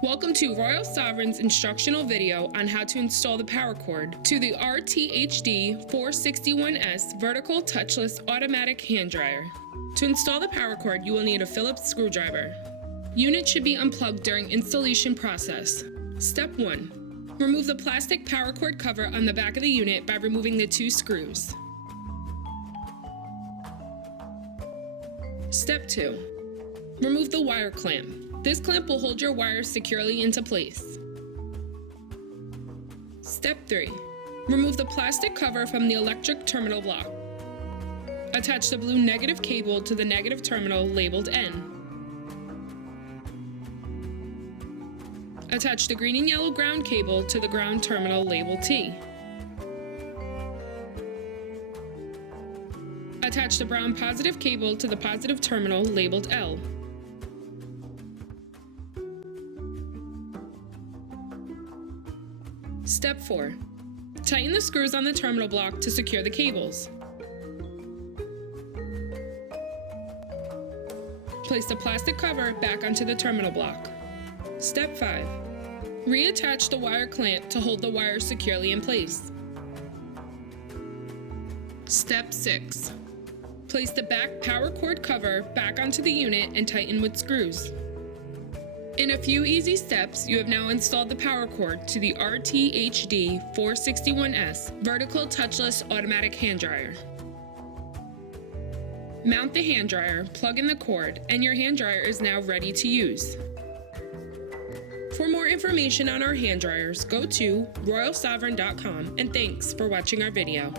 Welcome to Royal Sovereign's instructional video on how to install the power cord to the RTHD-461S vertical touchless automatic hand dryer. To install the power cord, you will need a Phillips screwdriver. Unit should be unplugged during installation process. Step 1. Remove the plastic power cord cover on the back of the unit by removing the 2 screws. Step 2. Remove the wire clamp. This clamp will hold your wires securely into place. Step 3. Remove the plastic cover from the electric terminal block. Attach the blue negative cable to the negative terminal labeled N. Attach the green and yellow ground cable to the ground terminal labeled T. Attach the brown positive cable to the positive terminal labeled L. Step 4. Tighten the screws on the terminal block to secure the cables. Place the plastic cover back onto the terminal block. Step 5. Reattach the wire clamp to hold the wires securely in place. Step 6. Place the back power cord cover back onto the unit and tighten with screws. In a few easy steps, you have now installed the power cord to the RTHD-461S vertical touchless automatic hand dryer. Mount the hand dryer, plug in the cord, and your hand dryer is now ready to use. For more information on our hand dryers, go to royalsovereign.com, and thanks for watching our video.